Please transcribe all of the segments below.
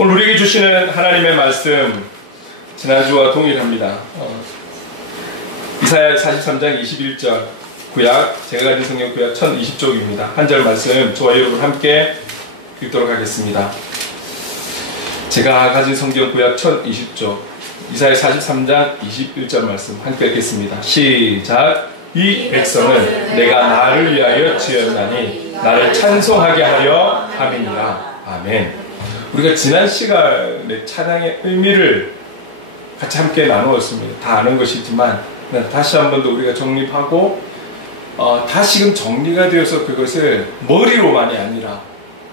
오늘 우리에게 주시는 하나님의 말씀 지난주와 동일합니다. 이사야 43장 21절 구약, 제가 가진 성경 구약 1020쪽입니다. 한 절 말씀 저와 여러분 함께 읽도록 하겠습니다. 제가 가진 성경 구약 1020쪽 이사야 43장 21절 말씀 함께 읽겠습니다. 시작. 이 백성은 내가 나를 위하여 지었나니 나를 찬송하게 하려 함이니라. 아멘. 우리가 지난 시간에 찬양의 의미를 같이 함께 나누었습니다. 다 아는 것이지만 다시 한 번 더 우리가 정립하고 다시금 정리가 되어서 그것을 머리로만이 아니라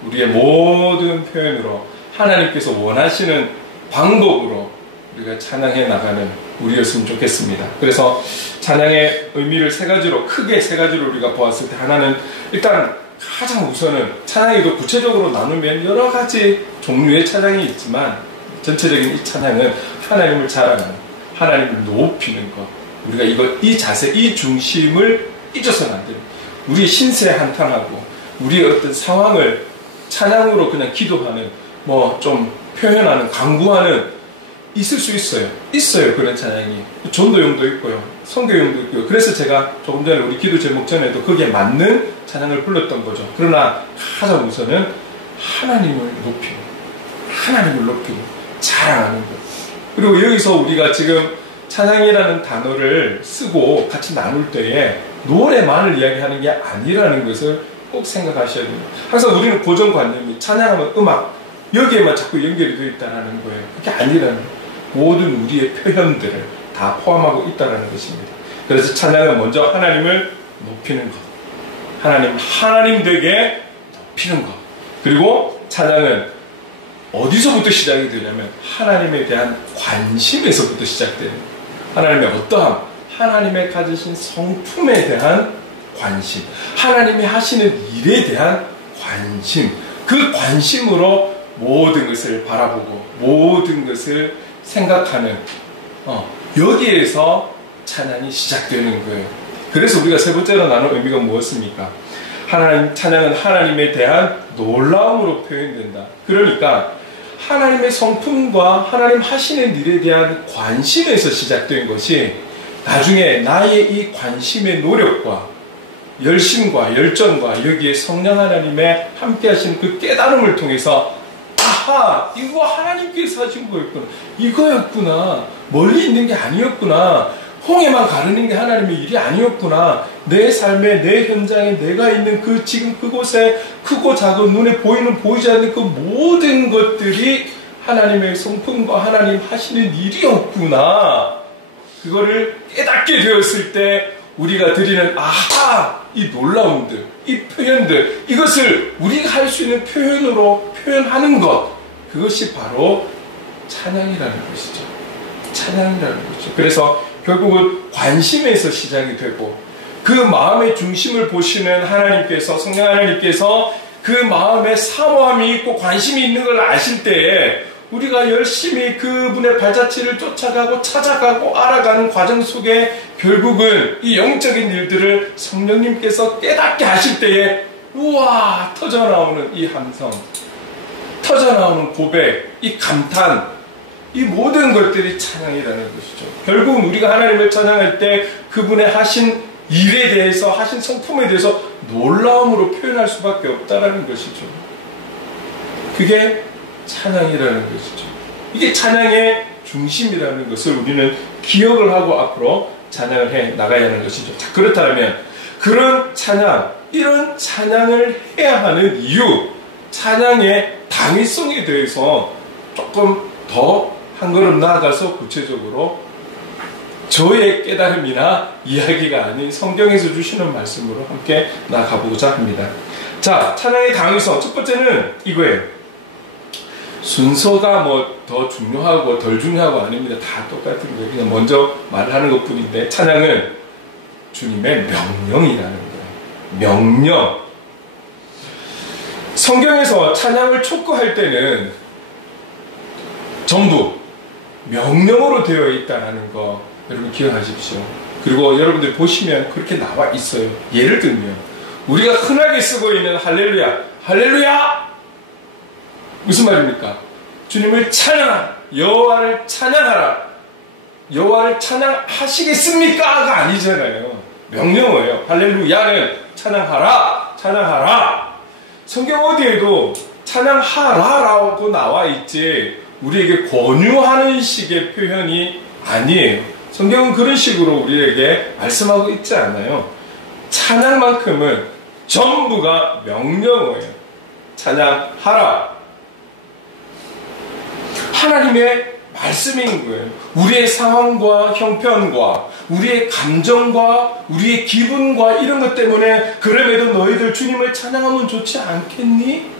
우리의 모든 표현으로 하나님께서 원하시는 방법으로 우리가 찬양해 나가는 우리였으면 좋겠습니다. 그래서 찬양의 의미를 크게 세 가지로 우리가 보았을 때, 하나는 일단 가장 우선은 찬양에도 구체적으로 나누면 여러 가지 종류의 찬양이 있지만 전체적인 이 찬양은 하나님을 자랑하는, 하나님을 높이는 것, 우리가 이 자세, 이 중심을 잊어서는 안 됩니다. 우리의 신세에 한탄하고 우리의 어떤 상황을 찬양으로 그냥 기도하는, 좀 표현하는, 강구하는 있을 수 있어요. 그런 찬양이 전도용도 있고요, 선교용도 있고요. 그래서 제가 조금 전에 우리 기도 제목 전에도 거기에 맞는 찬양을 불렀던 거죠. 그러나 가장 우선은 하나님을 높이고 자랑하는 것. 그리고 여기서 우리가 지금 찬양이라는 단어를 쓰고 같이 나눌 때에 노래만을 이야기하는 게 아니라는 것을 꼭 생각하셔야 됩니다. 항상 우리는 고정관념이 찬양하면 음악 여기에만 자꾸 연결이 되어 있다는 거예요. 그게 아니라는 거예요. 모든 우리의 표현들을 다 포함하고 있다는 것입니다. 그래서 찬양은 먼저 하나님을 높이는 것, 하나님 되게 높이는 것. 그리고 찬양은 어디서부터 시작이 되냐면 하나님에 대한 관심에서부터 시작되는, 하나님의 어떠함, 하나님의 가지신 성품에 대한 관심, 하나님이 하시는 일에 대한 관심, 그 관심으로 모든 것을 바라보고 모든 것을 생각하는, 여기에서 찬양이 시작되는 거예요. 그래서 우리가 세 번째로 나눈 의미가 무엇입니까? 찬양은 하나님에 대한 놀라움으로 표현된다. 그러니까 하나님의 성품과 하나님 하시는 일에 대한 관심에서 시작된 것이 나중에 나의 이 관심의 노력과 열심과 열정과 여기에 성령 하나님의 함께 하시는 그 깨달음을 통해서, 아하, 이거 하나님께서 하신 거였구나, 이거였구나, 멀리 있는 게 아니었구나, 홍해만 가르는 게 하나님의 일이 아니었구나, 내 삶에, 내 현장에 내가 있는 지금 그곳에 크고 작은 눈에 보이는 보이지 않는 그 모든 것들이 하나님의 성품과 하나님 하시는 일이었구나, 그거를 깨닫게 되었을 때 우리가 드리는 아하, 이 놀라움들, 이 표현들, 이것을 우리가 할 수 있는 표현으로 표현하는 것, 그것이 바로 찬양이라는 것이죠. 그래서 결국은 관심에서 시작이 되고, 그 마음의 중심을 보시는 하나님께서, 성령 하나님께서 그 마음에 사모함이 있고 관심이 있는 걸 아실 때에 우리가 열심히 그분의 발자취를 쫓아가고 찾아가고 알아가는 과정 속에 결국은 이 영적인 일들을 성령님께서 깨닫게 하실 때에 우와, 터져나오는 이 함성, 터져나오는 고백, 이 감탄, 이 모든 것들이 찬양이라는 것이죠. 결국은 우리가 하나님을 찬양할 때 그분의 하신 일에 대해서, 하신 성품에 대해서 놀라움으로 표현할 수밖에 없다는 것이죠. 그게 찬양이라는 것이죠. 이게 찬양의 중심이라는 것을 우리는 기억을 하고 앞으로 찬양을 해 나가야 하는 것이죠. 자, 그렇다면 그런 찬양, 이런 찬양을 해야 하는 이유, 찬양의 당위성에 대해서 조금 더 한 걸음 나아가서 구체적으로 저의 깨달음이나 이야기가 아닌 성경에서 주시는 말씀으로 함께 나아가보고자 합니다. 자, 찬양의 당위성, 첫 번째는 이거예요. 순서가 더 중요하고 덜 중요하고 아닙니다. 다 똑같은 거예요. 그냥 먼저 말하는 것 뿐인데, 찬양은 주님의 명령이라는 거예요. 명령. 성경에서 찬양을 촉구할 때는 전부 명령으로 되어 있다는 거 여러분 기억하십시오. 그리고 여러분들 보시면 그렇게 나와 있어요. 예를 들면 우리가 흔하게 쓰고 있는 할렐루야, 할렐루야! 무슨 말입니까? 주님을 찬양하라. 여호와를 찬양하라. 여호와를 찬양하시겠습니까가 아니잖아요. 명령어예요. 할렐루야는 찬양하라. 찬양하라. 성경 어디에도 찬양하라라고 나와 있지 우리에게 권유하는 식의 표현이 아니에요. 성경은 그런 식으로 우리에게 말씀하고 있지 않아요. 찬양만큼은 전부가 명령어예요. 찬양하라. 하나님의 말씀인 거예요. 우리의 상황과 형편과 우리의 감정과 우리의 기분과 이런 것 때문에 그럼에도 너희들 주님을 찬양하면 좋지 않겠니?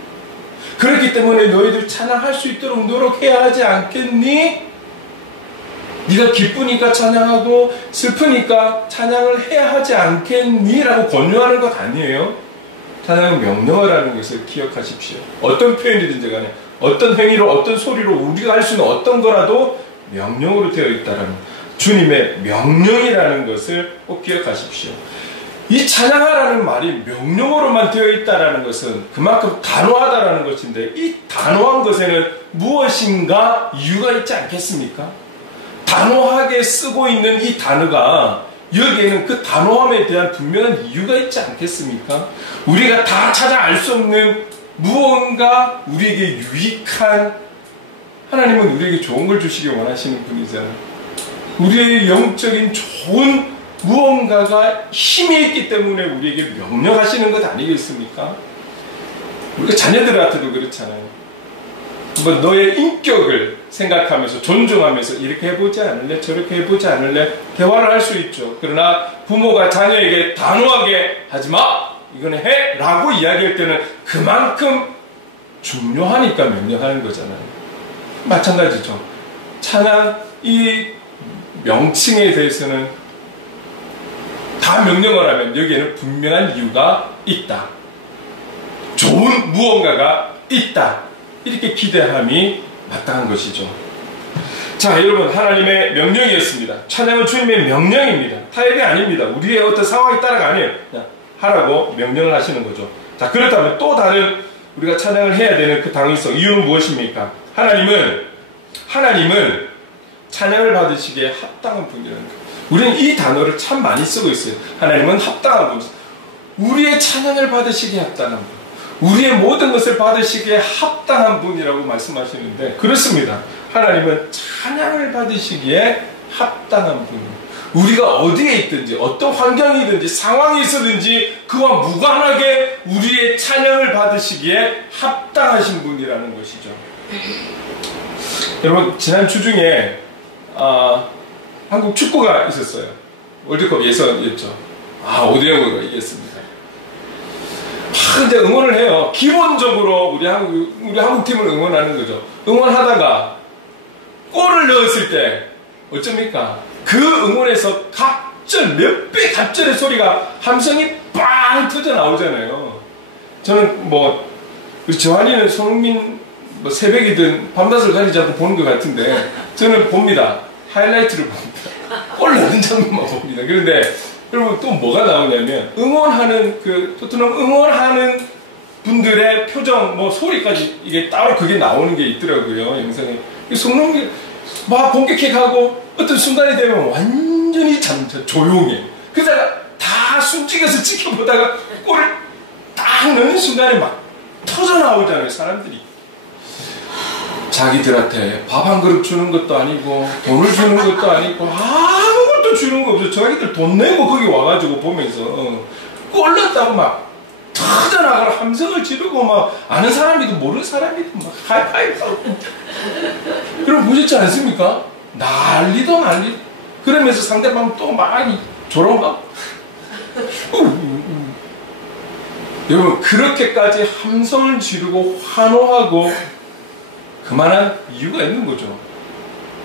그렇기 때문에 너희들 찬양할 수 있도록 노력해야 하지 않겠니? 네가 기쁘니까 찬양하고 슬프니까 찬양을 해야 하지 않겠니? 라고 권유하는 것 아니에요. 찬양은 명령어라는 것을 기억하십시오. 어떤 표현이든지 간에 어떤 행위로 어떤 소리로 우리가 할 수 있는 어떤 거라도 명령으로 되어 있다는 주님의 명령이라는 것을 꼭 기억하십시오. 이 찬양하라는 말이 명령어로만 되어 있다는 것은 그만큼 단호하다는 것인데 이 단호한 것에는 무엇인가 이유가 있지 않겠습니까? 단호하게 쓰고 있는 이 단어가 여기에는 그 단호함에 대한 분명한 이유가 있지 않겠습니까? 우리가 다 찾아 알 수 없는 무언가 우리에게 유익한 하나님은 우리에게 좋은 걸 주시길 원하시는 분이잖아요. 우리의 영적인 좋은 무언가가 힘이 있기 때문에 우리에게 명령하시는 것 아니겠습니까? 우리가 자녀들한테도 그렇잖아요. 한번 너의 인격을 생각하면서 존중하면서 이렇게 해보지 않을래? 저렇게 해보지 않을래? 대화를 할 수 있죠. 그러나 부모가 자녀에게 단호하게 하지마! 이거는 해! 라고 이야기할 때는 그만큼 중요하니까 명령하는 거잖아요. 마찬가지죠. 찬양 이 명칭에 대해서는 다 명령어라면 여기에는 분명한 이유가 있다. 좋은 무언가가 있다. 이렇게 기대함이 마땅한 것이죠. 자, 여러분, 하나님의 명령이었습니다. 찬양은 주님의 명령입니다. 타협이 아닙니다. 우리의 어떤 상황에 따라가 아니에요. 그냥 하라고 명령을 하시는 거죠. 자, 그렇다면 또 다른 우리가 찬양을 해야 되는 그 당위성, 이유는 무엇입니까? 하나님은 찬양을 받으시기에 합당한 분이라는 거예요. 우리는 이 단어를 참 많이 쓰고 있어요. 하나님은 합당한 분. 우리의 찬양을 받으시기에 합당한 분. 우리의 모든 것을 받으시기에 합당한 분이라고 말씀하시는데 그렇습니다. 하나님은 찬양을 받으시기에 합당한 분이에요. 우리가 어디에 있든지 어떤 환경이든지 상황이 있었든지 그와 무관하게 우리의 찬양을 받으시기에 합당하신 분이라는 것이죠. 여러분, 지난 주 중에 한국 축구가 있었어요. 월드컵 예선이었죠. 5대0으로 이겼습니다. 이제 응원을 해요. 기본적으로 우리 한국 팀을 응원하는 거죠. 응원하다가 골을 넣었을 때 어쩝니까? 그 응원에서 갑절, 몇 배 갑절의 소리가 함성이 빵 터져 나오잖아요. 저는 우리 조한이는 손흥민 새벽이든 밤낮을 가리지 않고 보는 것 같은데 저는 봅니다. 하이라이트를 봅니다. 골 넣는 장면만 봅니다. 그런데 여러분 또 뭐가 나오냐면 응원하는 토트넘 응원하는 분들의 표정 소리까지 이게 따로 그게 나오는 게 있더라고요. 영상에. 손흥민 막 공격해가고 어떤 순간이 되면 완전히 조용해. 그러다가 다 숨죽여서 지켜보다가 골을 딱 넣는 순간에 막 터져 나오잖아요. 사람들이. 자기들한테 밥 한 그릇 주는 것도 아니고 돈을 주는 것도 아니고 아무것도 주는 거 없어. 자기들 돈 내고 거기 와가지고 보면서 골 넣었다고 막 터져나가라 함성을 지르고 막 아는 사람이든 모르는 사람이든 막 하이파이브 여러분 보셨지 않습니까? 난리도 난리. 그러면서 상대방 또 막 조롱하고 여러분 그렇게까지 함성을 지르고 환호하고 그만한 이유가 있는 거죠.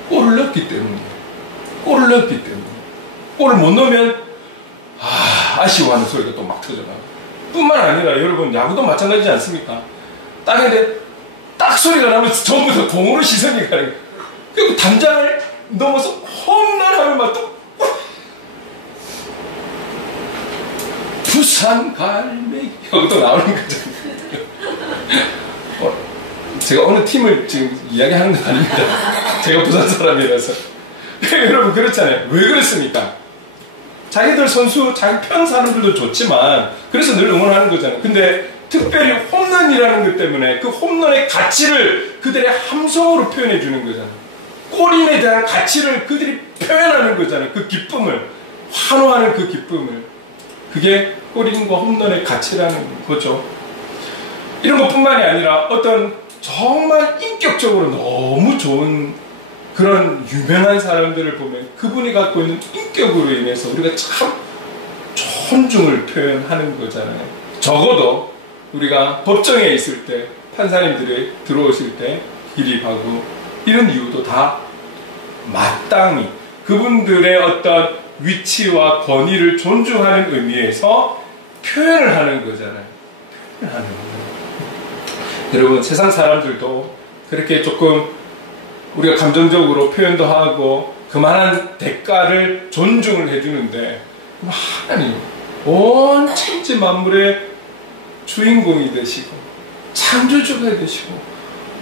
골을 넣었기 때문에. 골을 넣었기 때문에. 골을 못 넣으면 아쉬워하는 소리가 또 막 터져나가고. 뿐만 아니라 여러분 야구도 마찬가지지 않습니까? 땅인데 딱 소리가 나면 전부 다 공으로 시선이 가는. 그리고 담장을 넘어서 홈런하면 막 또 부산 갈매기 여기도 나오는 거잖아요. 제가 어느 팀을 지금 이야기하는 건 아닙니다. 제가 부산 사람이라서. 여러분 그렇잖아요. 왜 그렇습니까? 자기들 선수, 자기 편 사람들도 좋지만 그래서 늘 응원하는 거잖아요. 근데 특별히 홈런이라는 것 때문에 그 홈런의 가치를 그들의 함성으로 표현해 주는 거잖아요. 골인에 대한 가치를 그들이 표현하는 거잖아요. 그 기쁨을, 환호하는 그 기쁨을. 그게 골인과 홈런의 가치라는 거죠. 이런 것뿐만이 아니라 어떤 정말 인격적으로 너무 좋은 그런 유명한 사람들을 보면 그분이 갖고 있는 인격으로 인해서 우리가 참 존중을 표현하는 거잖아요. 적어도 우리가 법정에 있을 때 판사님들이 들어오실 때 기립하고 이런 이유도 다 마땅히 그분들의 어떤 위치와 권위를 존중하는 의미에서 표현을 하는 거잖아요. 표현하는 거예요. 여러분 세상 사람들도 그렇게 조금 우리가 감정적으로 표현도 하고 그만한 대가를 존중을 해주는데 하나님 온 천지 만물의 주인공이 되시고 창조주가 되시고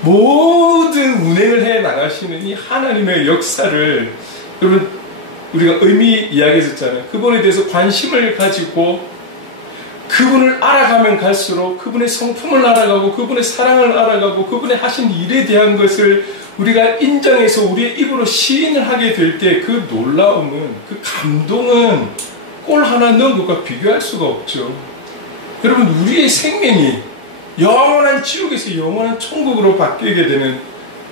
모든 운행을 해 나가시는 이 하나님의 역사를 여러분 우리가 의미 이야기했었잖아요. 그분에 대해서 관심을 가지고 그분을 알아가면 갈수록 그분의 성품을 알아가고 그분의 사랑을 알아가고 그분의 하신 일에 대한 것을 우리가 인정해서 우리의 입으로 시인을 하게 될 때 그 놀라움은, 그 감동은 골 하나 넣은 것과 비교할 수가 없죠. 여러분 우리의 생명이 영원한 지옥에서 영원한 천국으로 바뀌게 되는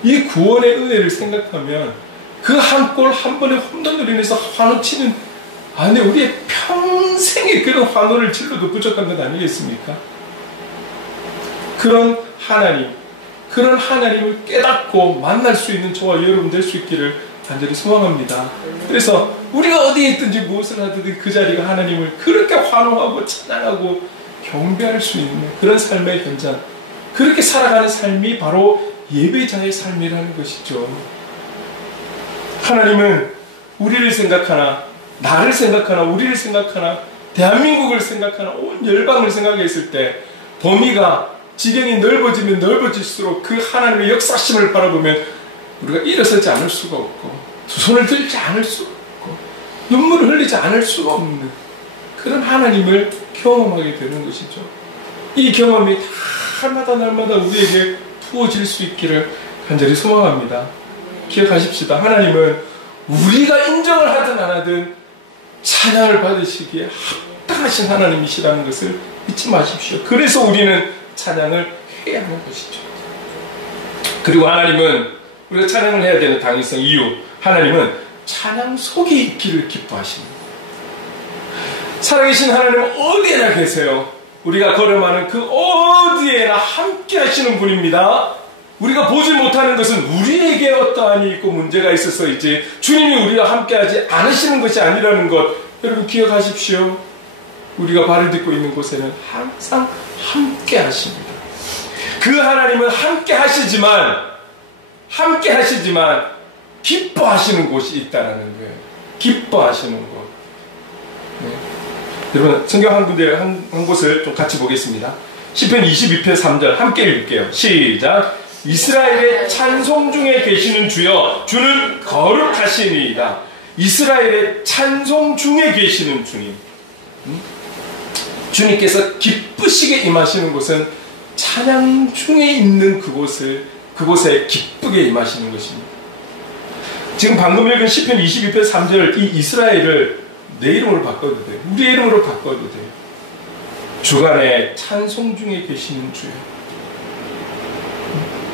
이 구원의 은혜를 생각하면 그 한 골 한 번의 홈런으로 인해서 환호치는 아니 우리의 평생의 그런 환호를 질러도 부족한 것 아니겠습니까? 그런 하나님, 그런 하나님을 깨닫고 만날 수 있는 저와 여러분 될 수 있기를 간절히 소망합니다. 그래서 우리가 어디에 있든지 무엇을 하든 그 자리가 하나님을 그렇게 환호하고 찬양하고 경배할 수 있는 그런 삶의 현장, 그렇게 살아가는 삶이 바로 예배자의 삶이라는 것이죠. 하나님은 우리를 생각하나, 나를 생각하나, 우리를 생각하나, 대한민국을 생각하나, 온 열방을 생각했을 때 범위가 지경이 넓어지면 넓어질수록 그 하나님의 역사심을 바라보면 우리가 일어서지 않을 수가 없고 두 손을 들지 않을 수가 없고 눈물을 흘리지 않을 수가 없는 그런 하나님을 경험하게 되는 것이죠. 이 경험이 날마다 우리에게 부어질 수 있기를 간절히 소망합니다. 기억하십시다. 하나님은 우리가 인정을 하든 안 하든 찬양을 받으시기에 합당하신 하나님이시라는 것을 잊지 마십시오. 그래서 우리는 찬양을 해야 하는 것이죠. 그리고 하나님은 우리가 찬양을 해야 되는 당위성 이유, 하나님은 찬양 속에 있기를 기뻐하십니다. 살아계신 하나님은 어디에나 계세요. 우리가 걸어가는 그 어디에나 함께 하시는 분입니다. 우리가 보지 못하는 것은 우리에게 어떠한이 있고 문제가 있어서 이제 주님이 우리와 함께하지 않으시는 것이 아니라는 것 여러분 기억하십시오. 우리가 발을 딛고 있는 곳에는 항상 함께 하십니다. 그 하나님은 함께 하시지만 기뻐하시는 곳이 있다라는 거예요. 기뻐하시는 곳. 네. 여러분 성경 한 군데 한 곳을 좀 같이 보겠습니다. 시편 22편 3절 함께 읽을게요. 시작. 이스라엘의 찬송 중에 계시는 주여 주는 거룩하시니이다. 이스라엘의 찬송 중에 계시는 주님. 주님께서 기쁘시게 임하시는 곳은 찬양 중에 있는 그곳에 기쁘게 임하시는 것입니다. 지금 방금 읽은 시편 22편 3절 이 이스라엘을 내 이름으로 바꿔도 돼요. 우리의 이름으로 바꿔도 돼요. 주간에 찬송 중에 계시는 주여.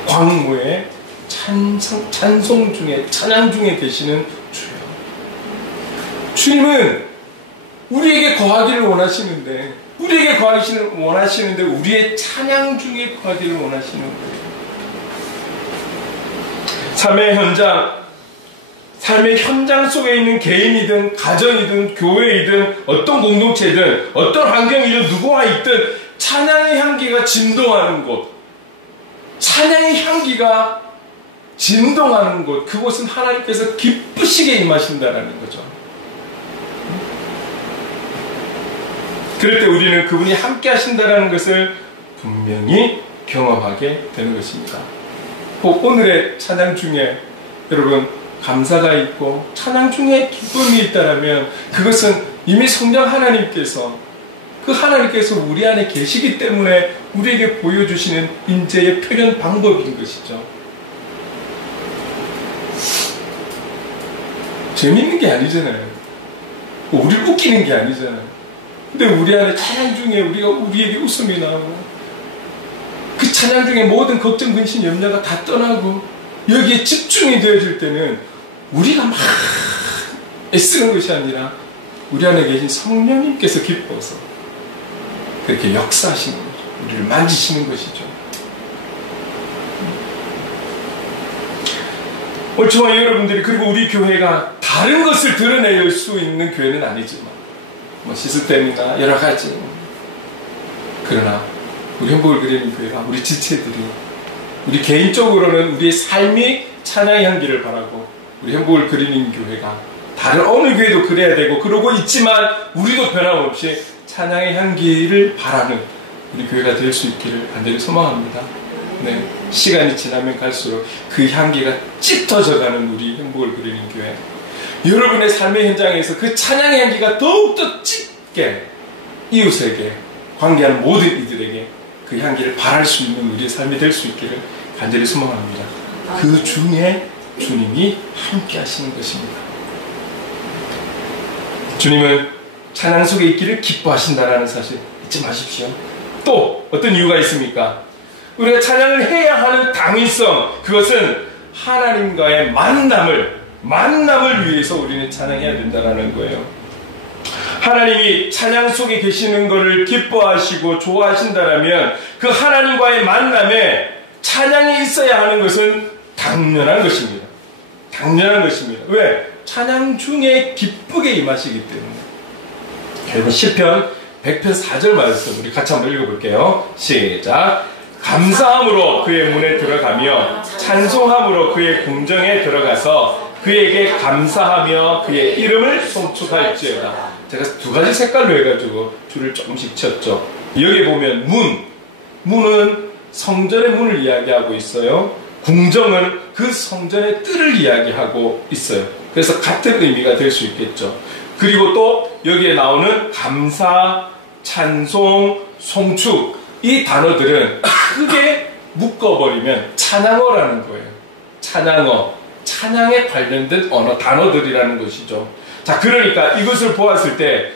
광무에 찬송 중에 찬양 중에 계시는 주여. 주님은 우리에게 거하기를 원하시는데 우리의 찬양 중에 거하기를 원하시는 거예요. 삶의 현장 속에 있는 개인이든 가정이든 교회이든 어떤 공동체든 어떤 환경이든 누구와 있든 찬양의 향기가 진동하는 곳, 찬양의 향기가 진동하는 곳, 그곳은 하나님께서 기쁘시게 임하신다라는 거죠. 그럴 때 우리는 그분이 함께 하신다라는 것을 분명히 경험하게 되는 것입니다. 혹 오늘의 찬양 중에 여러분 감사가 있고 찬양 중에 기쁨이 있다면 그것은 이미 성령 하나님께서 그 하나님께서 우리 안에 계시기 때문에 우리에게 보여주시는 인재의 표현 방법인 것이죠. 재밌는 게 아니잖아요. 우리를 웃기는 게 아니잖아요. 근데 우리 안에 찬양 중에 우리에게 웃음이 나오고 그 찬양 중에 모든 걱정, 근심, 염려가 다 떠나고 여기에 집중이 되어질 때는 우리가 막 애쓰는 것이 아니라 우리 안에 계신 성령님께서 기뻐서 그렇게 역사하시는 거죠. 우리를 만지시는 것이죠. 오늘 저와 여러분들이 그리고 우리 교회가 다른 것을 드러낼 수 있는 교회는 아니지만 뭐 시스템이나 여러 가지 그러나 우리 행복을 그리는 교회가 우리 지체들이 우리 개인적으로는 우리의 삶이 찬양의 향기를 바라고 우리 행복을 그리는 교회가 다른 어느 교회도 그래야 되고 그러고 있지만 우리도 변함없이 찬양의 향기를 바라는 우리 교회가 될 수 있기를 간절히 소망합니다. 네, 시간이 지나면 갈수록 그 향기가 짙어져가는 우리 행복을 그리는 교회, 여러분의 삶의 현장에서 그 찬양의 향기가 더욱더 짙게 이웃에게 관계하는 모든 이들에게 그 향기를 바랄 수 있는 우리의 삶이 될 수 있기를 간절히 소망합니다. 그 중에 주님이 함께 하시는 것입니다. 주님은 찬양 속에 있기를 기뻐하신다라는 사실 잊지 마십시오. 또 어떤 이유가 있습니까? 우리가 찬양을 해야 하는 당위성, 그것은 하나님과의 만남을 위해서 우리는 찬양해야 된다는 거예요. 하나님이 찬양 속에 계시는 것을 기뻐하시고 좋아하신다면 그 하나님과의 만남에 찬양이 있어야 하는 것은 당연한 것입니다. 당연한 것입니다. 왜? 찬양 중에 기쁘게 임하시기 때문에. 여러분 시편 100편 4절 말씀 우리 같이 한번 읽어볼게요. 시작. 감사함으로 그의 문에 들어가며 찬송함으로 그의 궁정에 들어가서 그에게 감사하며 그의 이름을 송축할지어다. 제가 두 가지 색깔로 해가지고 줄을 조금씩 쳤죠. 여기 보면 문은 성전의 문을 이야기하고 있어요. 궁정은 그 성전의 뜰을 이야기하고 있어요. 그래서 같은 의미가 될 수 있겠죠. 그리고 또 여기에 나오는 감사, 찬송, 송축, 이 단어들은 크게 묶어버리면 찬양어라는 거예요. 찬양어, 찬양에 관련된 언어, 단어들이라는 것이죠. 자, 그러니까 이것을 보았을 때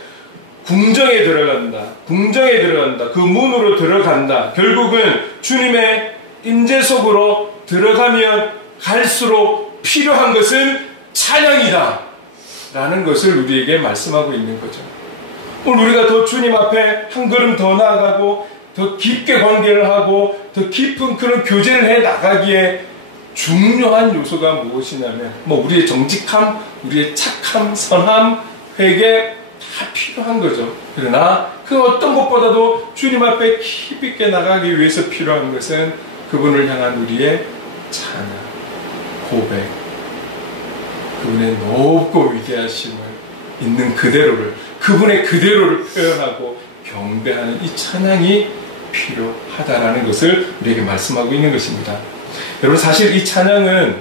궁정에 들어간다, 그 문으로 들어간다. 결국은 주님의 임재 속으로 들어가면 갈수록 필요한 것은 찬양이다 라는 것을 우리에게 말씀하고 있는 거죠. 오늘 우리가 더 주님 앞에 한 걸음 더 나아가고 더 깊게 관계를 하고 더 깊은 그런 교제를 해 나가기에 중요한 요소가 무엇이냐면 우리의 정직함, 우리의 착함, 선함, 회개 다 필요한 거죠. 그러나 그 어떤 것보다도 주님 앞에 깊이 있게 나가기 위해서 필요한 것은 그분을 향한 우리의 찬양, 고백, 그분의 높고 위대하심을 있는 그대로를, 그분의 그대로를 표현하고 경배하는 이 찬양이 필요하다라는 것을 우리에게 말씀하고 있는 것입니다. 여러분 사실 이 찬양은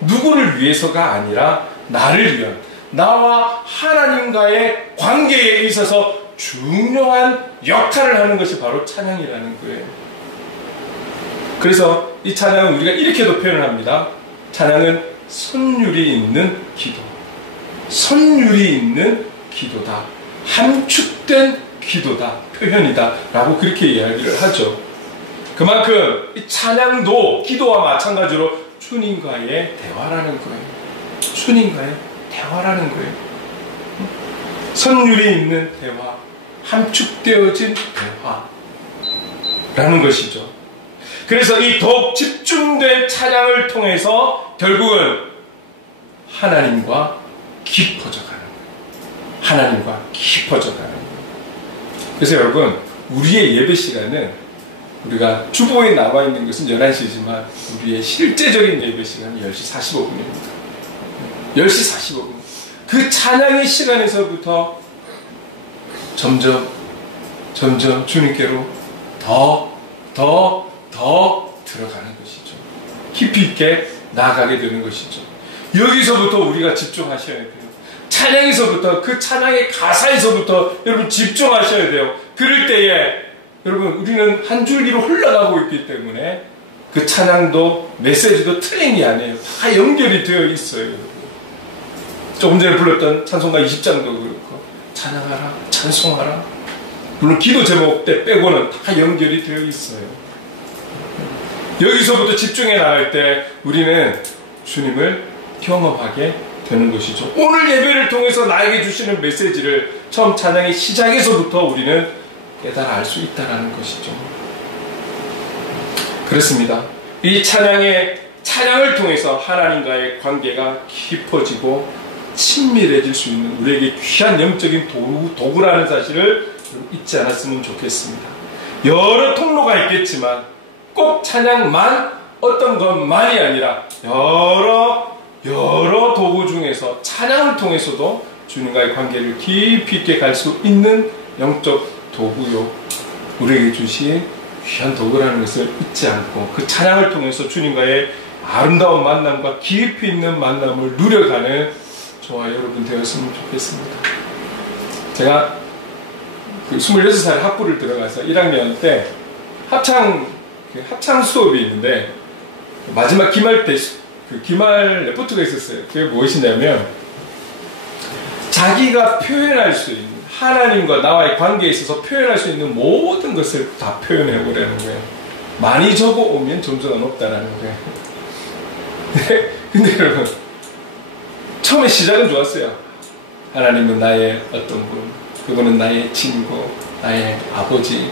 누구를 위해서가 아니라 나를 위한, 나와 하나님과의 관계에 있어서 중요한 역할을 하는 것이 바로 찬양이라는 거예요. 그래서 이 찬양은 우리가 이렇게도 표현을 합니다. 찬양은 선율이 있는 기도, 선율이 있는 기도다, 함축된 기도다, 표현이다 라고 그렇게 이야기를 하죠. 그만큼 이 찬양도 기도와 마찬가지로 주님과의 대화라는 거예요. 주님과의 대화라는 거예요. 선율이 있는 대화, 함축되어진 대화라는 것이죠. 그래서 이 더욱 집중된 찬양을 통해서 결국은 하나님과 깊어져가는 거예요. 하나님과 깊어져가는 거예요. 그래서 여러분 우리의 예배 시간은 우리가 주보에 나와 있는 것은 11시지만 우리의 실제적인 예배 시간은 10시 45분입니다. 10시 45분. 그 찬양의 시간에서부터 점점 주님께로 더 들어가는 것이죠. 깊이 있게 나아가게 되는 것이죠. 여기서부터 우리가 집중하셔야 돼요. 찬양에서부터, 그 찬양의 가사에서부터 여러분 집중하셔야 돼요. 그럴 때에 여러분 우리는 한 줄기로 흘러가고 있기 때문에 그 찬양도 메시지도 틀린 게 아니에요. 다 연결이 되어 있어요. 조금 전에 불렀던 찬송가 20장도 그렇고 찬양하라, 찬송하라. 물론 기도 제목 때 빼고는 다 연결이 되어 있어요. 여기서부터 집중해 나갈 때 우리는 주님을 경험하게 되는 것이죠. 오늘 예배를 통해서 나에게 주시는 메시지를 처음 찬양의 시작에서부터 우리는 깨달아 알 수 있다는 것이죠. 그렇습니다. 이 찬양을 통해서 하나님과의 관계가 깊어지고 친밀해질 수 있는 우리에게 귀한 영적인 도구라는 사실을 잊지 않았으면 좋겠습니다. 여러 통로가 있겠지만 꼭 찬양만 어떤 것만이 아니라 여러 도구 중에서 찬양을 통해서도 주님과의 관계를 깊이 있게 갈 수 있는 영적 도구요. 우리에게 주신 귀한 도구라는 것을 잊지 않고 그 찬양을 통해서 주님과의 아름다운 만남과 깊이 있는 만남을 누려가는 저와 여러분 되었으면 좋겠습니다. 제가 26살 학부를 들어가서 1학년 때 합창 수업이 있는데 마지막 기말 때 기말 레포트가 있었어요. 그게 무엇이냐면 자기가 표현할 수 있는 하나님과 나와의 관계에 있어서 표현할 수 있는 모든 것을 다 표현해 보라는 거예요. 많이 적어 오면 점수가 높다라는 거예요. 근데 여러분 처음에 시작은 좋았어요. 하나님은 나의 어떤 분, 그분은 나의 친구, 나의 아버지.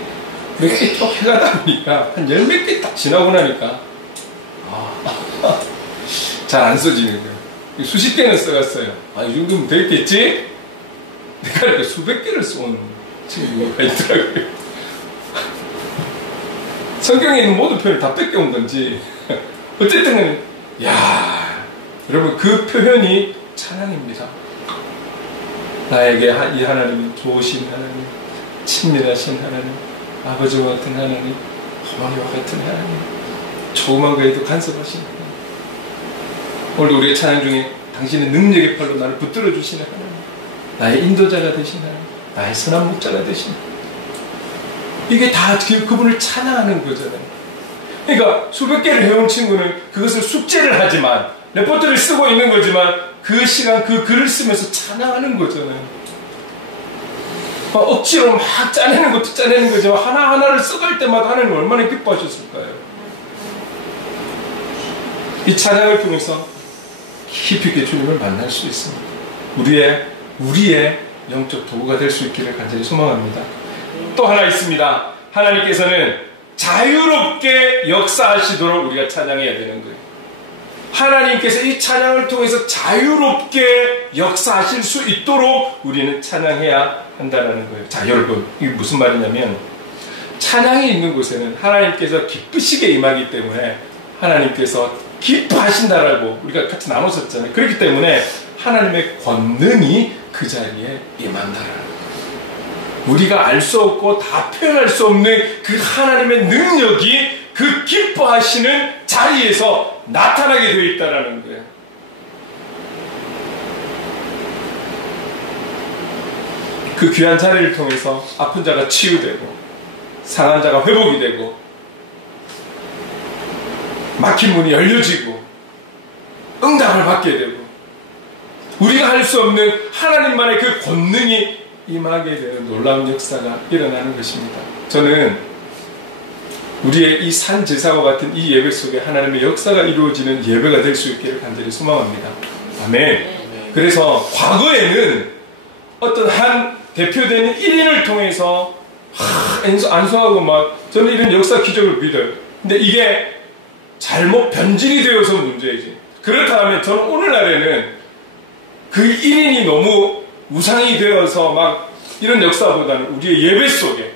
몇 개 쭉 해가다 보니까 한 10몇 개 딱 지나고 나니까 잘 안 써지는 거예요. 수십 개는 써갔어요. 이 정도면 되겠지? 내가 이렇게 수백 개를 써온 친구가 있더라고요. 성경에 있는 모든 표현을 다 뺏겨온 건지 어쨌든 여러분 그 표현이 찬양입니다. 나에게 이 하나님은 좋으신 하나님, 친밀하신 하나님, 아버지와 같은 하나님, 어머니와 같은 하나님, 조그만 거에도 간섭하신 하나님. 오늘 우리의 찬양 중에 당신의 능력의 팔로 나를 붙들어 주시는 하나님, 나의 인도자가 되신 하나님, 나의 선한 목자가 되신 하나님. 이게 다 그분을 찬양하는 거잖아요. 그러니까 수백 개를 해온 친구는 그것을 숙제를 하지만 레포트를 쓰고 있는 거지만 그 시간 그 글을 쓰면서 찬양하는 거잖아요. 억지로 막 짜내는 것도 짜내는 거지만 하나하나를 써갈 때마다 하나님 얼마나 기뻐하셨을까요? 이 찬양을 통해서 깊이 있게 주님을 만날 수 있습니다. 우리의 영적 도구가 될 수 있기를 간절히 소망합니다. 또 하나 있습니다. 하나님께서는 자유롭게 역사하시도록 우리가 찬양해야 되는 거예요. 하나님께서 이 찬양을 통해서 자유롭게 역사하실 수 있도록 우리는 찬양해야 한다는 거예요. 자, 여러분, 이게 무슨 말이냐면 찬양이 있는 곳에는 하나님께서 기쁘시게 임하기 때문에 하나님께서 기뻐하신다라고 우리가 같이 나눴었잖아요. 그렇기 때문에 하나님의 권능이 그 자리에 임한다라는 거예요. 우리가 알 수 없고 다 표현할 수 없는 그 하나님의 능력이 그 기뻐하시는 자리에서 나타나게 되어 있다는 거예요. 그 귀한 자리를 통해서 아픈 자가 치유되고 상한 자가 회복이 되고 막힌 문이 열려지고 응답을 받게 되고 우리가 할 수 없는 하나님만의 그 권능이 임하게 되는 놀라운 역사가 일어나는 것입니다. 저는 우리의 이 산 제사와 같은 이 예배 속에 하나님의 역사가 이루어지는 예배가 될 수 있기를 간절히 소망합니다. 아멘. 그래서 과거에는 어떤 한 대표되는 1인을 통해서 안수하고 막 저는 이런 역사 기적을 믿어요. 근데 이게 잘못 변질이 되어서 문제이지. 그렇다면 저는 오늘날에는 그 1인이 너무 우상이 되어서 막 이런 역사보다는 우리의 예배 속에,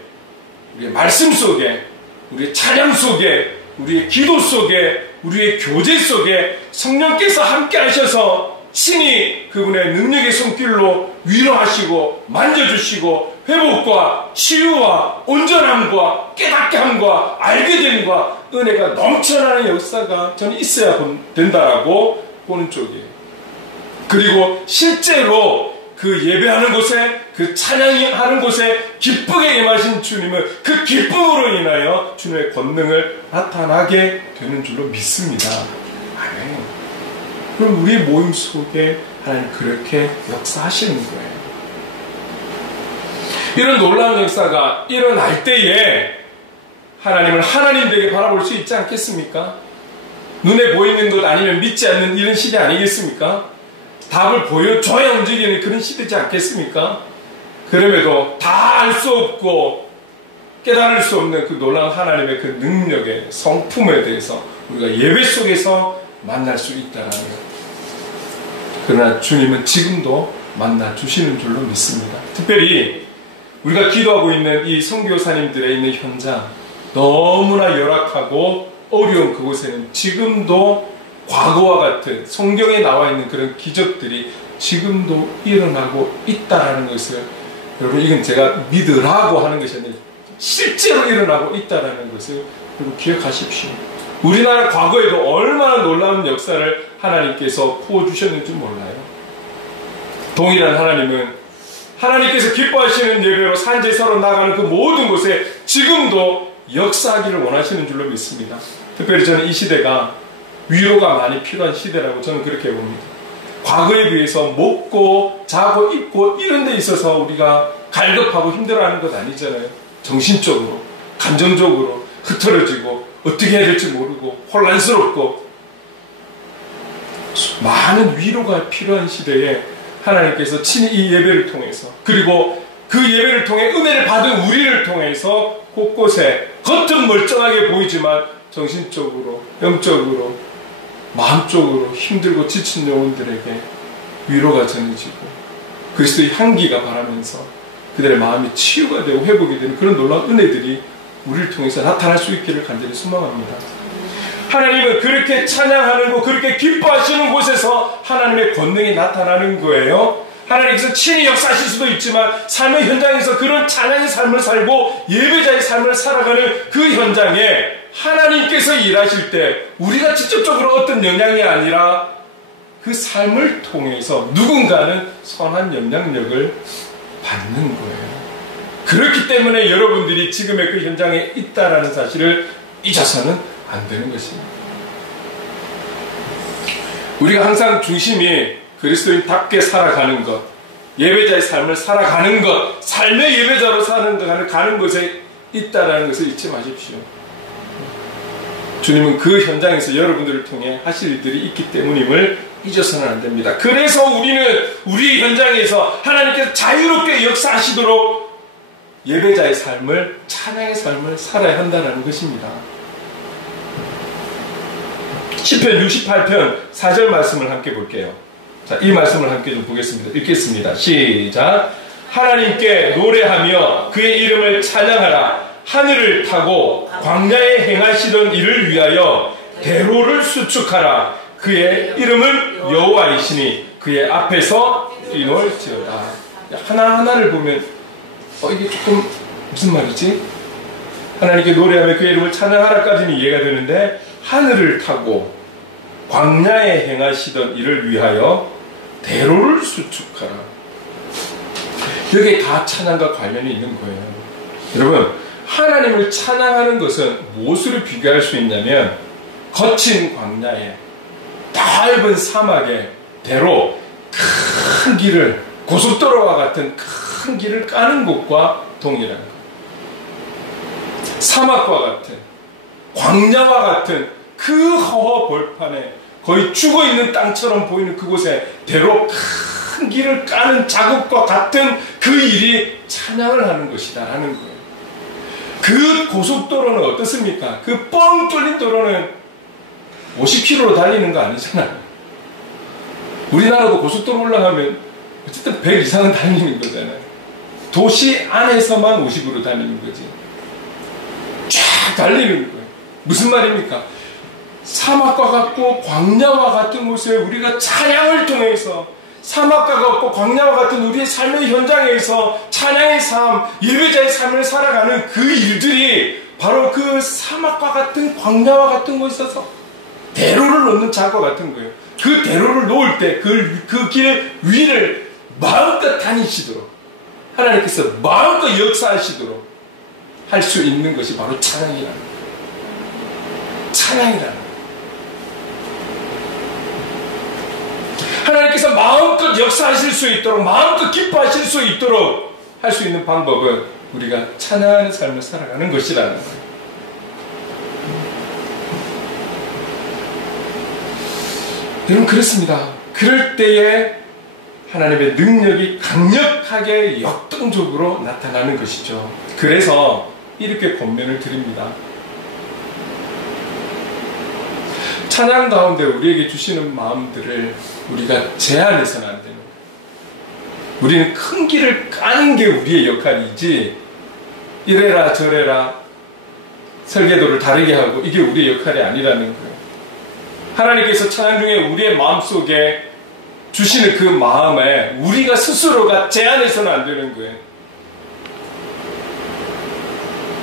우리의 말씀 속에, 우리의 찬양 속에, 우리의 기도 속에, 우리의 교제 속에 성령께서 함께 하셔서 친히 그분의 능력의 손길로 위로하시고 만져주시고 회복과 치유와 온전함과 깨닫게 함과 알게 됨과 은혜가 넘쳐나는 역사가 저는 있어야 된다라고 보는 쪽이에요. 그리고 실제로 그 예배하는 곳에, 그 찬양하는 곳에 기쁘게 임하신 주님은 그 기쁨으로 인하여 주님의 권능을 나타나게 되는 줄로 믿습니다. 아멘. 그럼 우리 모임 속에 하나님 그렇게 역사하시는 거예요. 이런 놀라운 역사가 일어날 때에 하나님을 하나님 되게 바라볼 수 있지 않겠습니까? 눈에 보이는 것 아니면 믿지 않는 이런 시대 아니겠습니까? 답을 보여줘야 움직이는 그런 시대지 않겠습니까? 그럼에도 다 알 수 없고 깨달을 수 없는 그 놀라운 하나님의 그 능력의 성품에 대해서 우리가 예배 속에서 만날 수 있다는 것. 그러나 주님은 지금도 만나 주시는 줄로 믿습니다. 특별히 우리가 기도하고 있는 이 선교사님들의 있는 현장, 너무나 열악하고 어려운 그곳에는 지금도 과거와 같은 성경에 나와 있는 그런 기적들이 지금도 일어나고 있다는 것을, 여러분, 이건 제가 믿으라고 하는 것이 아니라 실제로 일어나고 있다는 것을 여러분 기억하십시오. 우리나라 과거에도 얼마나 놀라운 역사를 하나님께서 부어주셨는지 몰라요. 동일한 하나님은 하나님께서 기뻐하시는 예배로 산제사로 나가는 그 모든 곳에 지금도 역사하기를 원하시는 줄로 믿습니다. 특별히 저는 이 시대가 위로가 많이 필요한 시대라고 저는 그렇게 봅니다. 과거에 비해서 먹고 자고 입고 이런 데 있어서 우리가 갈급하고 힘들어하는 것 아니잖아요. 정신적으로, 감정적으로 흐트러지고 어떻게 해야 될지 모르고 혼란스럽고 많은 위로가 필요한 시대에 하나님께서 친히 이 예배를 통해서, 그리고 그 예배를 통해 은혜를 받은 우리를 통해서 곳곳에 겉은 멀쩡하게 보이지만 정신적으로, 영적으로, 마음적으로 힘들고 지친 영혼들에게 위로가 전해지고 그리스도의 향기가 바라면서 그들의 마음이 치유가 되고 회복이 되는 그런 놀라운 은혜들이 우리를 통해서 나타날 수 있기를 간절히 소망합니다. 하나님은 그렇게 찬양하는 곳, 그렇게 기뻐하시는 곳에서 하나님의 권능이 나타나는 거예요. 하나님께서 친히 역사하실 수도 있지만 삶의 현장에서 그런 찬양의 삶을 살고 예배자의 삶을 살아가는 그 현장에 하나님께서 일하실 때 우리가 직접적으로 어떤 영향이 아니라 그 삶을 통해서 누군가는 선한 영향력을 받는 거예요. 그렇기 때문에 여러분들이 지금의 그 현장에 있다라는 사실을 잊어서는 안 되는 것입니다. 우리가 항상 중심이 그리스도인답게 살아가는 것, 예배자의 삶을 살아가는 것, 삶의 예배자로 가는 것에 있다라는 것을 잊지 마십시오. 주님은 그 현장에서 여러분들을 통해 하실 일들이 있기 때문임을 잊어서는 안 됩니다. 그래서 우리는 우리 현장에서 하나님께서 자유롭게 역사하시도록 예배자의 삶을, 찬양의 삶을 살아야 한다는 것입니다. 시편 68편 4절 말씀을 함께 볼게요. 자, 이 말씀을 함께 좀 보겠습니다. 읽겠습니다. 시작. 하나님께 노래하며 그의 이름을 찬양하라. 하늘을 타고 광야에 행하시던 일을 위하여 대로를 수축하라. 그의 이름은 여호와이시니 그의 앞에서 뛰놀지어다. 하나하나를 보면 이게 조금 무슨 말이지? 하나님께 노래하며 그의 이름을 찬양하라까지는 이해가 되는데 하늘을 타고 광야에 행하시던 일을 위하여 대로를 수축하라. 여기에 다 찬양과 관련이 있는 거예요. 여러분, 하나님을 찬양하는 것은 무엇으로 비교할 수 있냐면 거친 광야에, 넓은 사막에 대로 큰 길을, 고속도로와 같은 큰 길을 까는 것과 동일한 것. 사막과 같은, 광야와 같은 그 허허 벌판에 거의 죽어있는 땅처럼 보이는 그곳에 대로 큰 길을 까는 작업과 같은 그 일이 찬양을 하는 것이다라는 거예요. 그 고속도로는 어떻습니까? 그 뻥 뚫린 도로는 50km로 달리는 거 아니잖아요. 우리나라도 고속도로 올라가면 어쨌든 100 이상은 달리는 거잖아요. 도시 안에서만 50으로 달리는 거지. 쫙 달리는 거예요. 무슨 말입니까? 사막과 같고 광야와 같은 곳에 우리가 찬양을 통해서 사막과 같고 광야와 같은 우리의 삶의 현장에서 찬양의 삶, 예배자의 삶을 살아가는 그 일들이 바로 그 사막과 같은 광야와 같은 곳에서 대로를 놓는 자와 같은 거예요. 그 대로를 놓을 때 그 길 위를 마음껏 다니시도록 하나님께서 마음껏 역사하시도록 할 수 있는 것이 바로 찬양이라는 거예요. 찬양이라는 거예요. 하나님께서 마음껏 역사하실 수 있도록 마음껏 기뻐하실 수 있도록 할 수 있는 방법은 우리가 찬양하는 삶을 살아가는 것이라는 거예요. 여러분 그렇습니다. 그럴 때에 하나님의 능력이 강력하게 역동적으로 나타나는 것이죠. 그래서 이렇게 권면을 드립니다. 찬양 가운데 우리에게 주시는 마음들을 우리가 제한해서는 안 되는 거예요. 우리는 큰 길을 까는 게 우리의 역할이지 이래라 저래라 설계도를 다르게 하고 이게 우리의 역할이 아니라는 거예요. 하나님께서 찬양 중에 우리의 마음속에 주시는 그 마음에 우리가 스스로가 제한해서는 안 되는 거예요.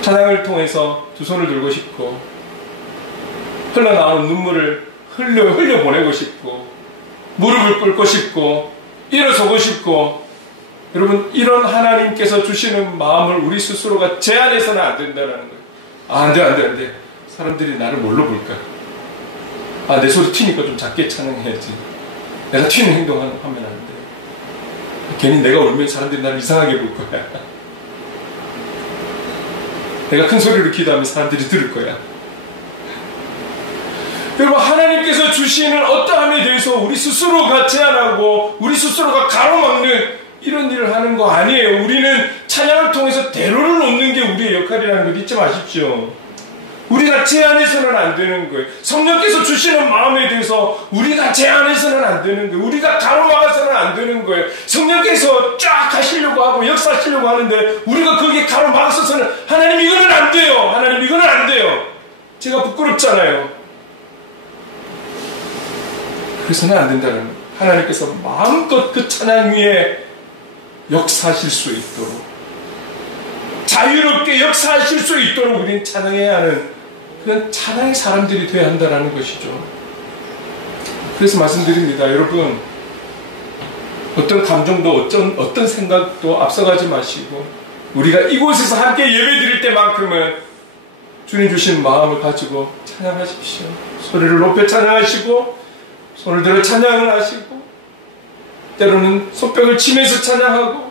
찬양을 통해서 두 손을 들고 싶고 흘러나오는 눈물을 흘려보내고 싶고 무릎을 꿇고 싶고 일어서고 싶고 여러분 이런 하나님께서 주시는 마음을 우리 스스로가 제한해서는 안 된다는 거예요. 안 돼. 사람들이 나를 뭘로 볼까? 내 소리 튀니까 좀 작게 찬양해야지. 내가 튀는 행동하면 안 돼. 괜히 내가 울면 사람들이 나를 이상하게 볼 거야. 내가 큰 소리로 기도하면 사람들이 들을 거야. 여러분 하나님께서 주시는 어떠함에 대해서 우리 스스로가 제한하고 우리 스스로가 가로막는 이런 일을 하는 거 아니에요. 우리는 찬양을 통해서 대로를 놓는 게 우리의 역할이라는 걸 잊지 마십시오. 우리가 제한해서는 안 되는 거예요. 성령께서 주시는 마음에 대해서 우리가 제한해서는 안 되는 거예요. 우리가 가로막아서는 안 되는 거예요. 성령께서 쫙 하시려고 하고 역사하시려고 하는데 우리가 거기에 가로막아서는 하나님 이거는 안 돼요. 하나님 이거는 안 돼요. 제가 부끄럽잖아요. 그래서는 안 된다는 거예요. 하나님께서 마음껏 그 찬양 위에 역사하실 수 있도록 자유롭게 역사하실 수 있도록 우리는 찬양해야 하는 그런 찬양의 사람들이 되어야 한다는 것이죠. 그래서 말씀드립니다. 여러분 어떤 감정도 어떤 생각도 앞서가지 마시고 우리가 이곳에서 함께 예배드릴 때만큼은 주님 주신 마음을 가지고 찬양하십시오. 소리를 높여 찬양하시고 손을 들어 찬양을 하시고 때로는 손뼉을 치면서 찬양하고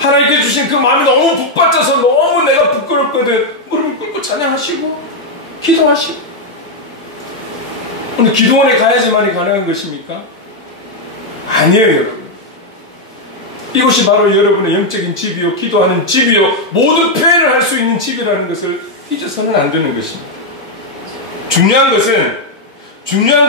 하나님께 주신 그 마음이 너무 북받쳐서 너무 내가 부끄럽거든 무릎을 꿇고 찬양하시고 기도하시고 오늘 기도원에 가야지만이 가능한 것입니까? 아니에요 여러분. 이곳이 바로 여러분의 영적인 집이요 기도하는 집이요 모든 표현을 할 수 있는 집이라는 것을 잊어서는 안 되는 것입니다. 중요한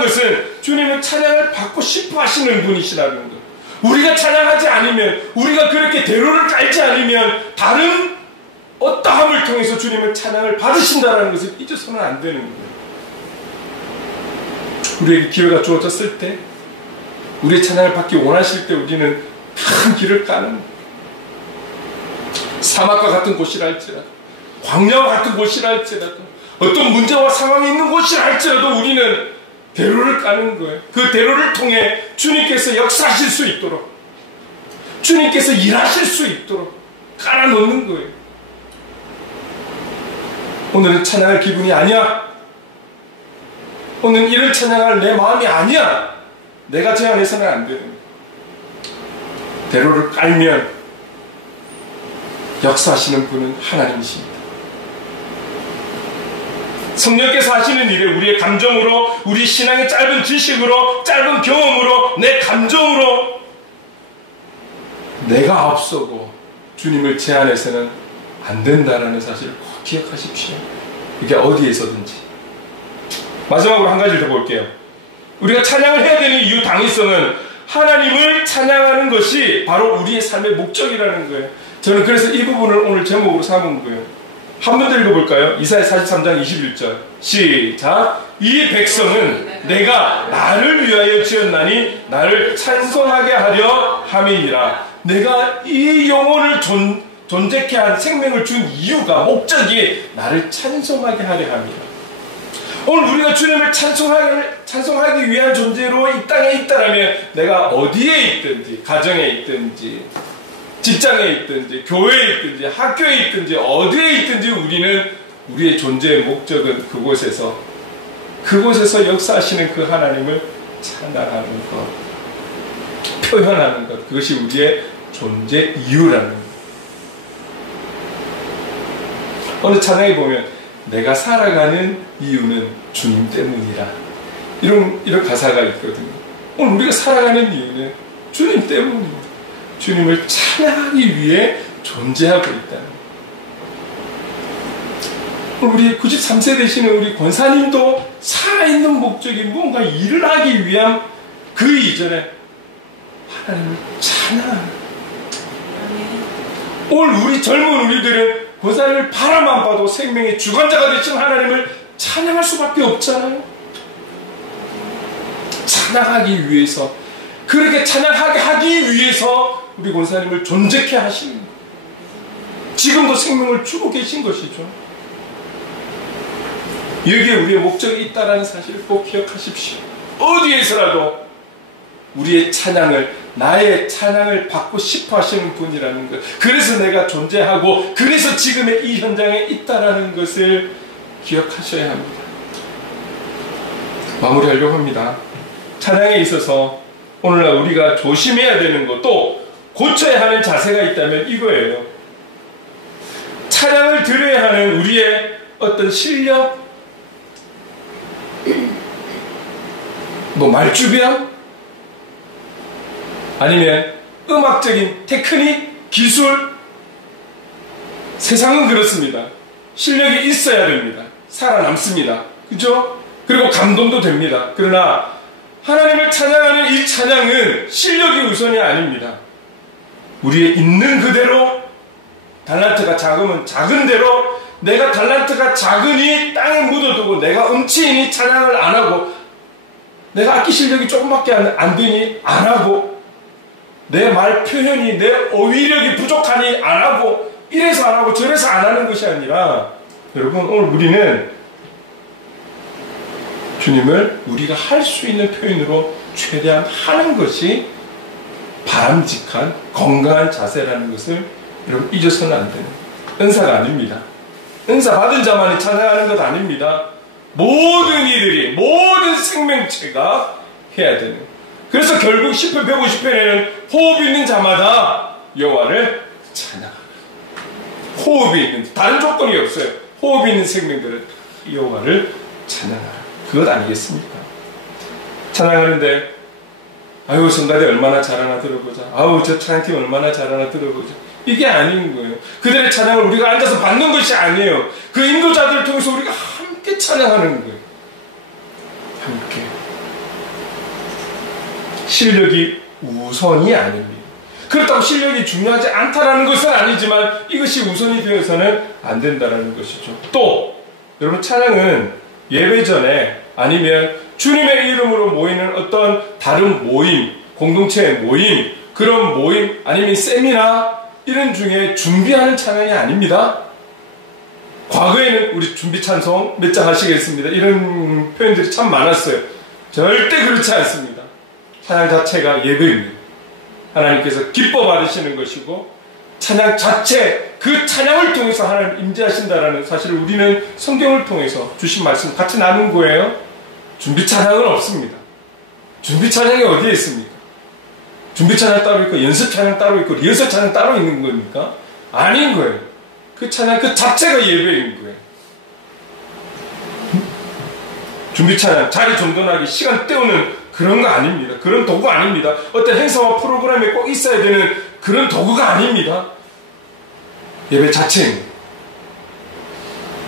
것은 주님은 찬양을 받고 싶어 하시는 분이시라는 것. 우리가 찬양하지 않으면 우리가 그렇게 대로를 깔지 않으면 다른 어떠함을 통해서 주님은 찬양을 받으신다는 것을 잊어서는 안 되는 거예요. 우리에게 기회가 주어졌을 때 우리의 찬양을 받기 원하실 때 우리는 큰 길을 까는 거예요. 사막과 같은 곳이라 할지라도 광야와 같은 곳이라 할지라도 어떤 문제와 상황이 있는 곳이라 할지라도 우리는 대로를 까는 거예요. 그 대로를 통해 주님께서 역사하실 수 있도록 주님께서 일하실 수 있도록 깔아놓는 거예요. 오늘은 찬양할 기분이 아니야. 오늘은 이를 찬양할 내 마음이 아니야. 내가 제안해서는 안 되는 거예요. 대로를 깔면 역사하시는 분은 하나님이십니다. 성령께서 하시는 일에 우리의 감정으로 우리 신앙의 짧은 지식으로 짧은 경험으로 내 감정으로 내가 앞서고 주님을 제한해서는 안 된다라는 사실을 꼭 기억하십시오. 이게 어디에서든지. 마지막으로 한 가지를 더 볼게요. 우리가 찬양을 해야 되는 이유 당위성은 하나님을 찬양하는 것이 바로 우리의 삶의 목적이라는 거예요. 저는 그래서 이 부분을 오늘 제목으로 삼은 거예요. 한 번 더 읽어볼까요? 이사야 43장 21절 시작. 이 백성은 내가 나를 위하여 지었나니 나를 찬송하게 하려 함이니라. 내가 이 영혼을 존재케 한 생명을 준 이유가, 목적이 나를 찬송하게 하려 함이라. 오늘 우리가 주님을 찬송하기 위한 존재로 이 땅에 있다라면, 내가 어디에 있든지, 가정에 있든지, 직장에 있든지, 교회에 있든지, 학교에 있든지, 어디에 있든지 우리는 우리의 존재의 목적은 그곳에서 역사하시는 그 하나님을 찬양하는 것, 표현하는 것, 그것이 우리의 존재 이유라는 것. 어느 찬양에 보면 내가 살아가는 이유는 주님 때문이라, 이런 가사가 있거든요. 오늘 우리가 살아가는 이유는 주님 때문입니다. 주님을 찬양하기 위해 존재하고 있다는. 우리 93세 되시는 우리 권사님도 살아있는 목적이 뭔가 일을 하기 위한 그 이전에 하나님을 찬양하는. 오늘 우리 젊은 우리들은 권사님을 바라만 봐도 생명의 주관자가 되신 하나님을 찬양할 수밖에 없잖아요. 찬양하기 위해서, 그렇게 찬양하게 하기 위해서 우리 권사님을 존재케 하시는 거예요. 지금도 생명을 주고 계신 것이죠. 여기에 우리의 목적이 있다는 사실을 꼭 기억하십시오. 어디에서라도 우리의 찬양을, 나의 찬양을 받고 싶어 하시는 분이라는 것, 그래서 내가 존재하고 그래서 지금의 이 현장에 있다는 것을 기억하셔야 합니다. 마무리하려고 합니다. 찬양에 있어서 오늘날 우리가 조심해야 되는 것, 또 고쳐야 하는 자세가 있다면 이거예요. 찬양을 드려야 하는 우리의 어떤 실력, 말주변, 아니면 음악적인 테크닉, 기술, 세상은 그렇습니다. 실력이 있어야 됩니다. 살아남습니다. 그죠? 그리고 감동도 됩니다. 그러나 하나님을 찬양하는 이 찬양은 실력이 우선이 아닙니다. 우리의 있는 그대로, 달란트가 작으면 작은 대로, 내가 달란트가 작으니 땅에 묻어두고 내가 음치이니 찬양을 안 하고, 내가 악기 실력이 조금밖에 안 되니 안 하고, 내 말 표현이, 내 어휘력이 부족하니 안 하고, 이래서 안 하고 저래서 안 하는 것이 아니라, 여러분, 오늘 우리는 주님을 우리가 할 수 있는 표현으로 최대한 하는 것이 바람직한 건강한 자세라는 것을 여러분 잊어서는 안 되는, 은사가 아닙니다. 은사 받은 자만이 찬양하는 것 아닙니다. 모든 이들이, 모든 생명체가 해야 되는. 그래서 결국 10편 150편에는 호흡 있는 자마다 여호와를 찬양하라. 호흡이 있는, 다른 조건이 없어요. 호흡이 있는 생명들은 여호와를 찬양하라. 그것 아니겠습니까? 찬양하는데, 아유, 성가대 얼마나 잘하나 들어보자. 아우, 저 찬양팀 얼마나 잘하나 들어보자. 이게 아닌 거예요. 그들의 찬양을 우리가 앉아서 받는 것이 아니에요. 그 인도자들을 통해서 우리가 함께 찬양하는 거예요. 함께. 실력이 우선이 아닙니다. 그렇다고 실력이 중요하지 않다라는 것은 아니지만 이것이 우선이 되어서는 안 된다는 것이죠. 또 여러분, 찬양은 예배 전에 아니면 주님의 이름으로 모이는 어떤 다른 모임, 공동체의 모임, 그런 모임 아니면 세미나 이런 중에 준비하는 찬양이 아닙니다. 과거에는 우리 준비 찬송 몇 장 하시겠습니다, 이런 표현들이 참 많았어요. 절대 그렇지 않습니다. 찬양 자체가 예배입니다. 하나님께서 기뻐 받으시는 것이고, 찬양 자체, 그 찬양을 통해서 하나님 임재하신다라는 사실을 우리는 성경을 통해서 주신 말씀 같이 나눈 거예요. 준비 찬양은 없습니다. 준비 찬양이 어디에 있습니까? 준비 찬양 따로 있고 연습 찬양 따로 있고 리허설 찬양 따로 있는 겁니까? 아닌 거예요. 그 찬양 그 자체가 예배인 거예요. 준비 찬양, 자리 정돈하기, 시간 때우는 그런 거 아닙니다. 그런 도구 아닙니다. 어떤 행사와 프로그램에 꼭 있어야 되는 그런 도구가 아닙니다. 예배 자체입니다.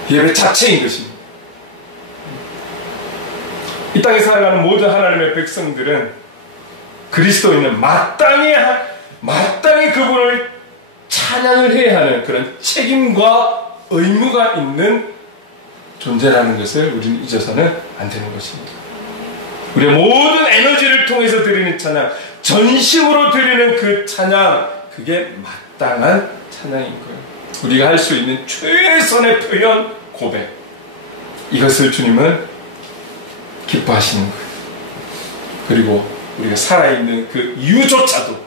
예배 자체인 것입니다. 이 땅에 살아가는 모든 하나님의 백성들은 그리스도인은 마땅히 그분을 찬양을 해야 하는 그런 책임과 의무가 있는 존재라는 것을 우리는 잊어서는 안 되는 것입니다. 우리의 모든 에너지를 통해서 드리는 찬양, 전심으로 드리는 그 찬양, 그게 마땅한 찬양인 거예요. 우리가 할 수 있는 최선의 표현, 고백, 이것을 주님은 기뻐하시는 거예요. 그리고 우리가 살아있는 그 이유조차도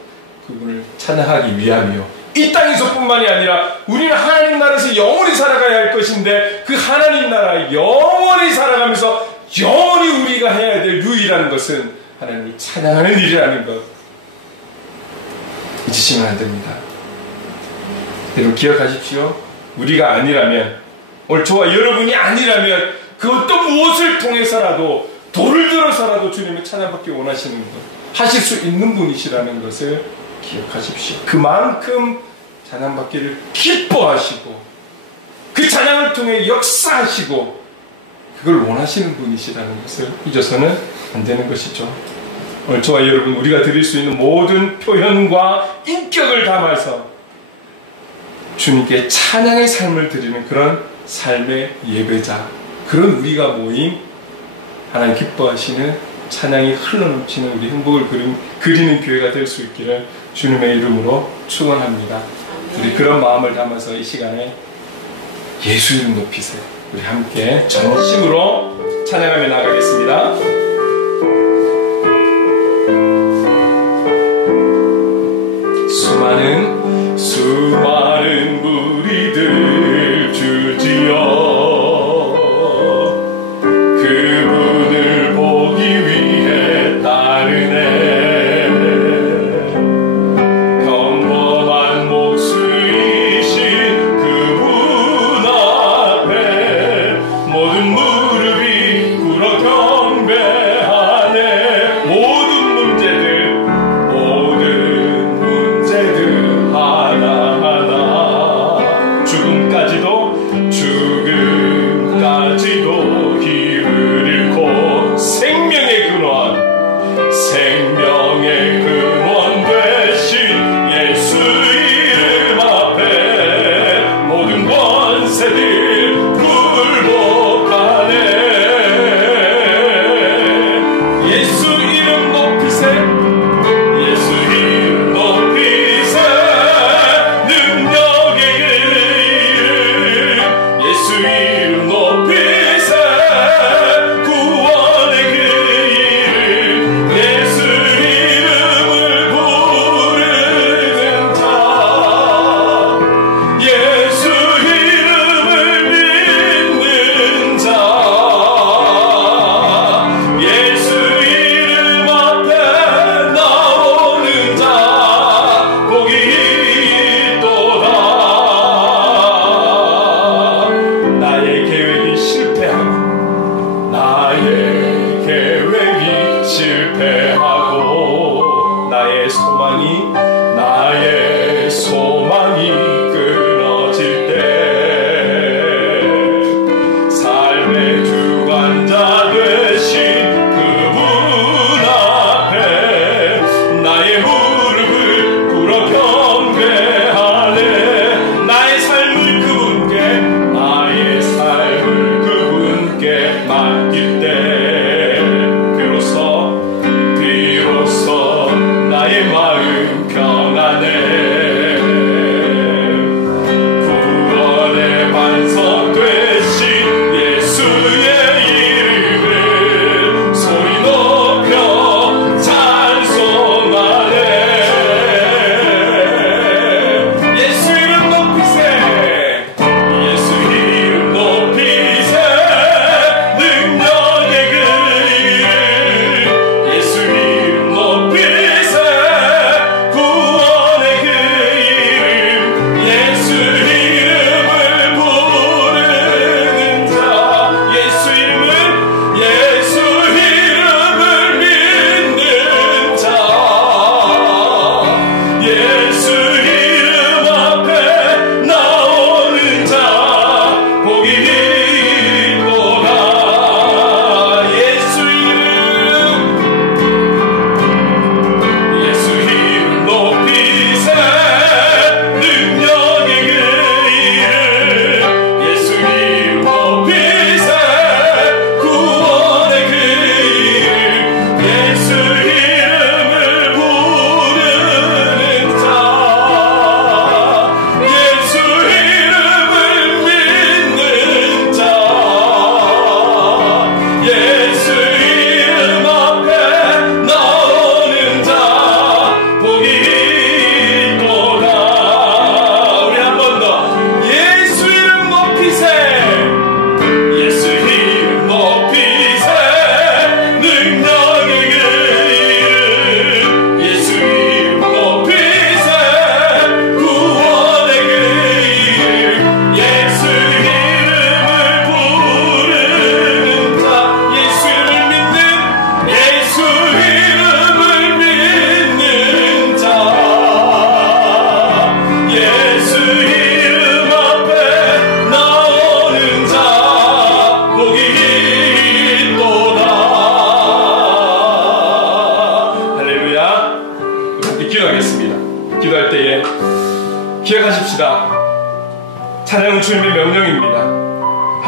그분을 찬양하기 위함이요, 이 땅에서뿐만이 아니라 우리는 하나님 나라에서 영원히 살아가야 할 것인데, 그 하나님 나라 영원히 살아가면서 영원히 우리가 해야 될 유일한 것은 하나님을 찬양하는 일이라는 것, 잊으시면 안 됩니다. 여러분 기억하십시오. 우리가 아니라면, 오늘 저와 여러분이 아니라면 그 어떤 무엇을 통해서라도, 돌을 들어서라도 주님을 찬양받기 원하시는 것, 하실 수 있는 분이시라는 것을 기억하십시오. 그만큼 찬양받기를 기뻐하시고 그 찬양을 통해 역사하시고 그걸 원하시는 분이시라는 것을 잊어서는 안 되는 것이죠. 오늘 저와 여러분, 우리가 드릴 수 있는 모든 표현과 인격을 담아서 주님께 찬양의 삶을 드리는 그런 삶의 예배자, 그런 우리가 모인 하나님 기뻐하시는 찬양이 흘러넘치는 우리 행복을 그리는 교회가 될 수 있기를 주님의 이름으로 축원합니다. 우리 그런 마음을 담아서 이 시간에 예수 이름 높이세요. 우리 함께 전심으로 찬양하며 나가겠습니다. 수많은 무리들 주지어 그분을 보기 위해 따르네. 평범한 목수이신 그분 앞에 모든 무릎이 꿇어 경배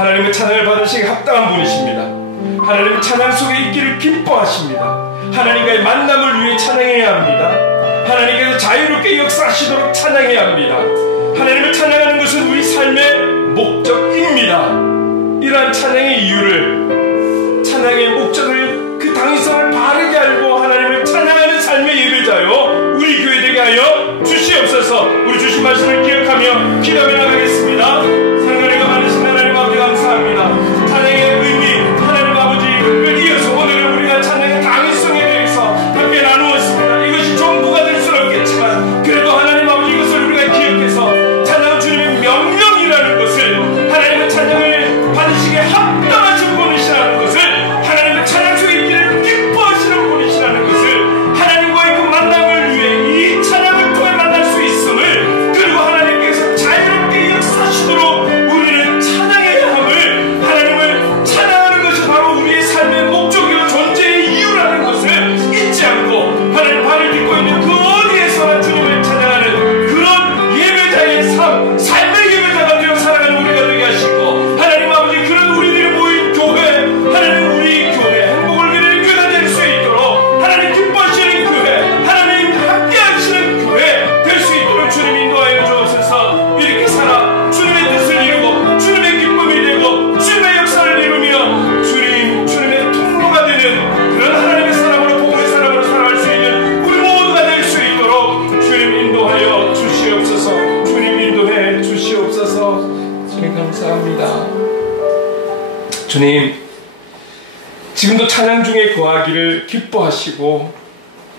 하나님의 찬양을 받으시기 합당한 분이십니다. 하나님의 찬양 속에 있기를 기뻐하십니다. 하나님과의 만남을 위해 찬양해야 합니다. 하나님께서 자유롭게 역사하시도록 찬양해야 합니다. 하나님을 찬양하는 것은 우리 삶의 목적입니다. 이러한 찬양의 이유를, 찬양의 목적을, 그 당위성을 바르게 알고 하나님을 찬양하는 삶의 예배자요 우리 교회 되게 하여 주시옵소서. 우리 주신 말씀을 기억하며 기도해 나가겠습니다. 상관이가 많으신 하나님 아버지 감사합니다. 찬양의 의미, 하나님 아버지를 이어서 오늘은 우리가 찬양의 당위성에 대해서 함께 나누었습니다. 이것이 전부가 될 수는 없겠지만 그래도 하나님 아버지 이것을 우리가 기억해서 찬양은 주님의 명령이라는 것을, 하나님의 찬양을 받으시기에 합당하신 분이시라는 것을, 하나님의 찬양 속에 있기를 기뻐하시는 분이시라는 것을, 하나님과의 그 만남을 위해 이 찬양을 통해 만날 수 있음을, 그리고 하나님께서 자유롭게 역사하시도록 우리는 찬양해야 함을, 하나님을 찬양하는 것이 바로 우리의 삶의 목적이요 존재의 이유라는 것을 잊지 않고 하나님 발을 딛고 있는 그 어디에서나 주님을 찬양하는 그런 예배자의 삶, 삶의 예배자가 되어 살아가는 우리가 되게 하시고, 하나님 아버지 그런 우리들이 모인 교회, 하나님 우리 교회 행복을 누리는 교회가 될 수 있도록, 하나님 기뻐하시는 교회, 하나님 함께 하시는 교회 될 수 있도록 주님 인도하여 주옵소서. 이렇게 살아 주님의 뜻을 이루고 주님의 기쁨이 되고 주님의 역사를 이루며 주님의 통로가 되는 그런 하나님의 사람으로, 복음의 사람으로 살아갈 수 있는 우리 모두가 될 수 있도록 주님 인도하여 주시옵소서. 주님 인도해 주시옵소서. 주님 감사합니다. 주님, 지금도 찬양 중에 거하기를 기뻐하시고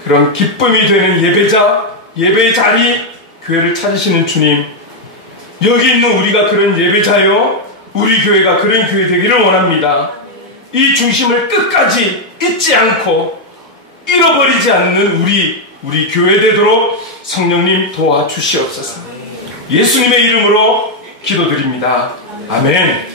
그런 기쁨이 되는 예배자, 예배의 자리, 교회를 찾으시는 주님, 여기 있는 우리가 그런 예배자요 우리 교회가 그런 교회 되기를 원합니다. 이 중심을 끝까지 잊지 않고 잃어버리지 않는 우리 교회 되도록 성령님 도와주시옵소서. 예수님의 이름으로 기도드립니다. 아멘.